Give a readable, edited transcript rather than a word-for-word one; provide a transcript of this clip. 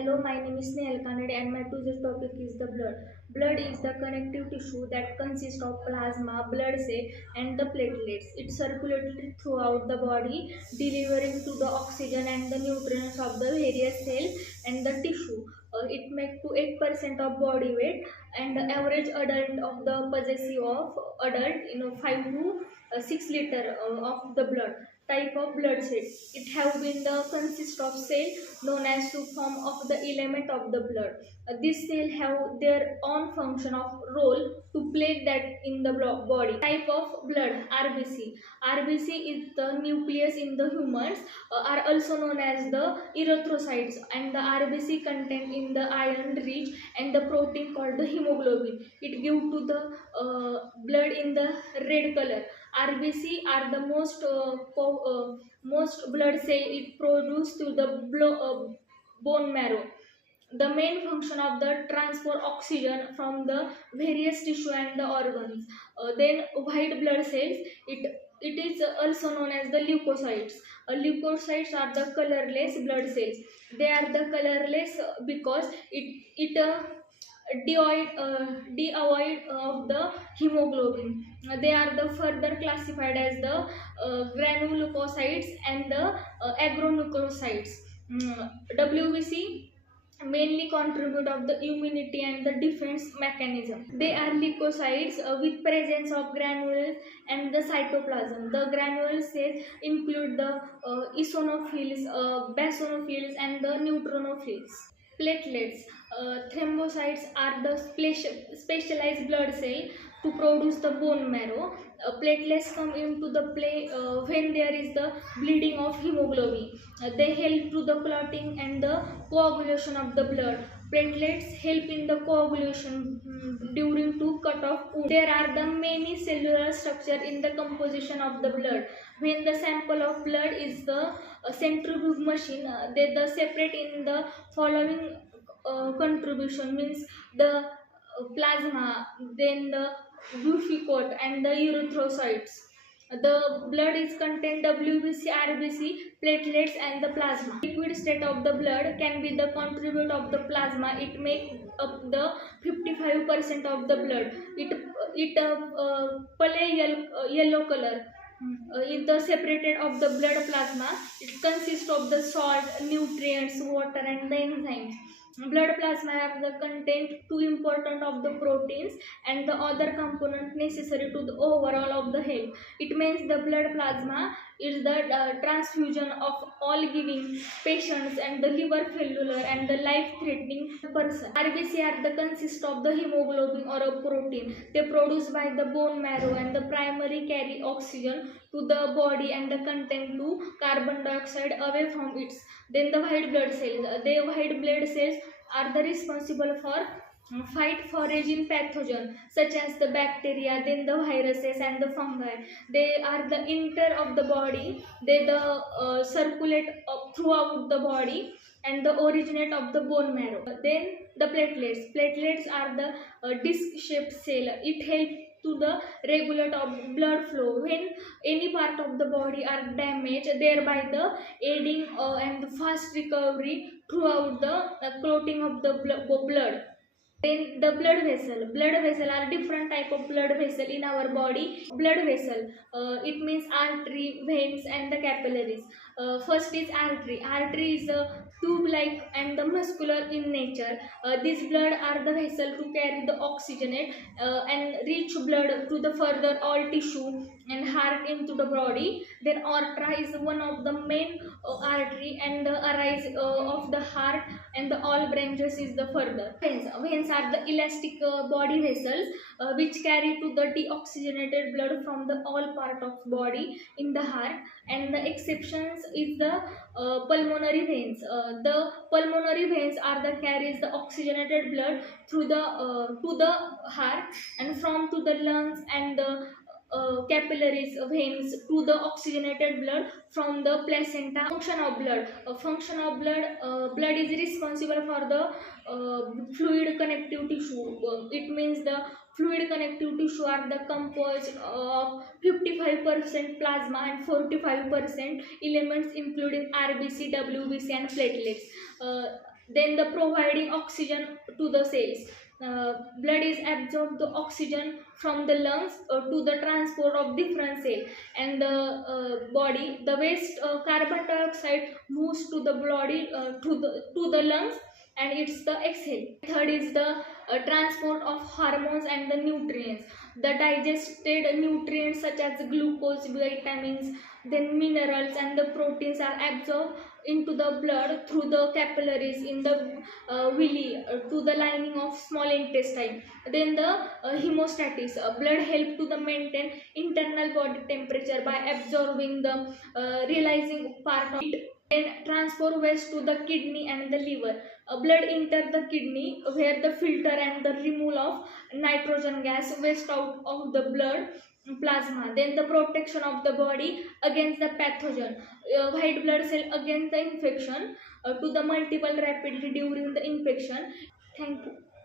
Hello, my name is Snehal Kanade and my today's topic is the blood. Blood is the connective tissue that consists of plasma, blood cells, and the platelets. It circulates throughout the body, delivering to the oxygen and the nutrients of the various cells and the tissue. It makes to 8% of body weight, and the average adult of the possessive of adult, 5 to 6 liter of the blood. Type of blood cells. It have been the consist of cell known as to form of the element of the blood. These cells have their own function of role to play that in the body. Type of blood. RBC. RBC is the nucleus in the humans, are also known as the erythrocytes, and the RBC contain in the iron rich and the protein called the hemoglobin. It give to the blood in the red color. RBC are the most blood cell it produce to the bone marrow. The main function of the transport oxygen from the various tissue and the organs. Then white blood cells, it is also known as the leukocytes. Leukocytes are the colorless blood cells. They are the colorless because it devoid of the hemoglobin. They are the further classified as the granulocytes and the agronucleocytes. WBC mainly contribute of the immunity and the defense mechanism. They are leukocytes with presence of granules and the cytoplasm. The granule cells include the eosinophils, basophils, and the neutrophils. Platelets. Thrombocytes are the specialized blood cell to produce the bone marrow. Platelets come into the play when there is the bleeding of hemoglobin. They help to the clotting and the coagulation of the blood. Platelets help in the coagulation during to cut off wound. There are the many cellular structure in the composition of the blood. When the sample of blood is the centrifuge machine, they the separate in the following contribution, means the plasma, then the buffy-coat and the erythrocytes. The blood is contain WBC, RBC, platelets, and the plasma. Liquid state of the blood can be the contribute of the plasma. It make up the 55% of the blood. Pale yellow color. If the separated of the blood plasma, it consists of the salt, nutrients, water, and the enzymes. Blood plasma have the content too important of the proteins and the other component necessary to the overall of the health. It means the blood plasma is the transfusion of all giving patients and the liver failure and the life threatening person. RBC are the consist of the hemoglobin or a protein. They produced by the bone marrow and the primary carry oxygen to the body and the content to carbon dioxide away from its. Then the white blood cells. The white blood cells are the responsible for fight foraging pathogen such as the bacteria, then the viruses and the fungi. They are the inter of the body. They circulate throughout the body and the originate of the bone marrow. Then the platelets. Platelets are the disc shaped cell. It helps to the regulate of blood flow when any part of the body are damaged, thereby the aiding and the fast recovery throughout the clotting of the blood. Then the blood vessel. Blood vessel are different type of blood vessel in our body. Blood vessel, it means artery, veins, and the capillaries. First is artery. Artery is a tube-like and the muscular in nature. These blood are the vessel to carry the oxygenate and reach blood to the further all tissue and heart into the body. Then aorta is one of the main artery and the arise of the heart and the all branches is the further. Veins are the elastic body vessels which carry to the deoxygenated blood from the all part of body in the heart, and the exceptions is the pulmonary veins. The pulmonary veins are the carries the oxygenated blood through the to the heart and from to the lungs, and the capillaries veins to the oxygenated blood from the placenta. Function of blood. Function of blood. Blood is responsible for the fluid connective tissue. It means the fluid connective tissue are the composed of 55% plasma and 45% elements including RBC, WBC, and platelets. then the providing oxygen to the cells. Blood is absorbed the oxygen from the lungs to the transport of different cell and the body. The waste carbon dioxide moves to the body to the lungs and it's the exhale. Third is the transport of hormones and the nutrients. The digested nutrients such as glucose, vitamins, then minerals and the proteins are absorbed into the blood through the capillaries in the villi to the lining of small intestine. Then the hemostasis. Blood help to the maintain internal body temperature by absorbing the realizing part of it. Then transport waste to the kidney and the liver. Blood enter the kidney where the filter and the removal of nitrogen gas waste out of the blood plasma. Then the protection of the body against the pathogen. White blood cell against the infection to the multiple rapidly during the infection. Thank you.